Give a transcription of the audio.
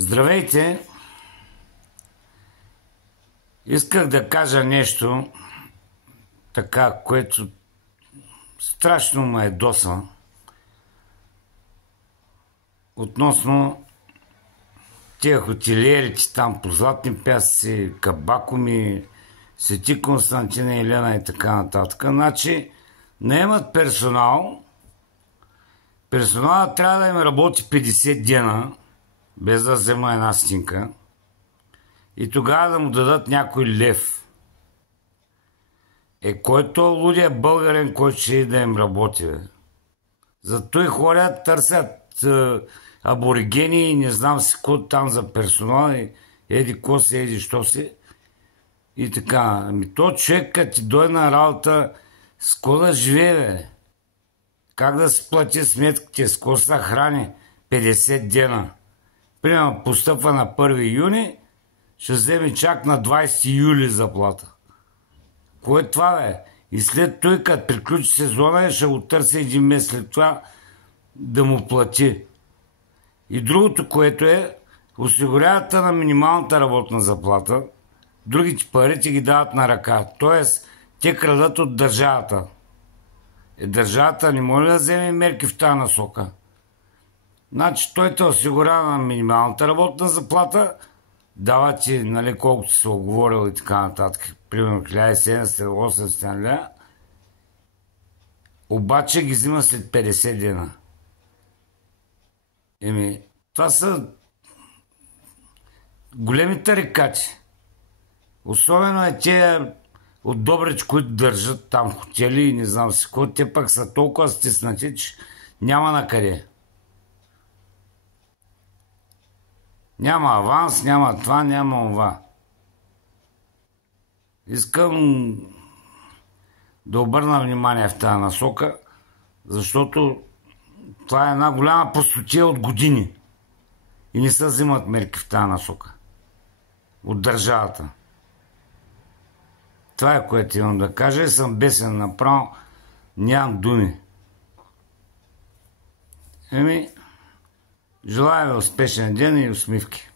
Здравейте! Исках да кажа нещо, така, което страшно ме ядоса, относно тия хотелиерите там по Златни пясъци, Кабакуми, Свети Константина и Елена и така нататък. Значи, наемат персонал. Персоналът трябва да им работи 50 дена, без да взема една стинка, и тогава да му дадат някой лев. Който лудия българин, който ще да им работи, бе? Зато и хора търсят аборигени и не знам си какво там за персонал, и еди ко си, еди що си. И така. Ами то човек, като ти дойде на работа, с ко да живее, бе? Как да си плати сметките, с ко се храни 50 дена? Примерно постъпва на 1 юни, ще вземе чак на 20 юли заплата. Кое е това, бе? И след той, като приключи сезона, ще го търси един месец след това да му плати. И другото, което е, осигуряват на минималната работна заплата, другите пари ти ги дават на ръка. Тоест, те крадат от държавата. Държавата не може да вземе мерки в тази насока. Значи той те осигурява на минималната работна заплата, дава ти, нали, колкото се оговорил и така нататък, примерно 1700-800 лева, обаче ги взима след 50 дена. Това са големи тарикати. Особено е те от Добрич, които държат там хотели и не знам си какво, те пък са толкова стиснати, че няма на къде. Няма аванс, няма това, няма това. Искам да обърна внимание в тази насока, защото това е една голяма простотия от години. И не се взимат мерки в тази насока. От държавата. Това е, което имам да кажа, и съм бесен направо. Нямам думи. Желая ви успешен ден и усмивки.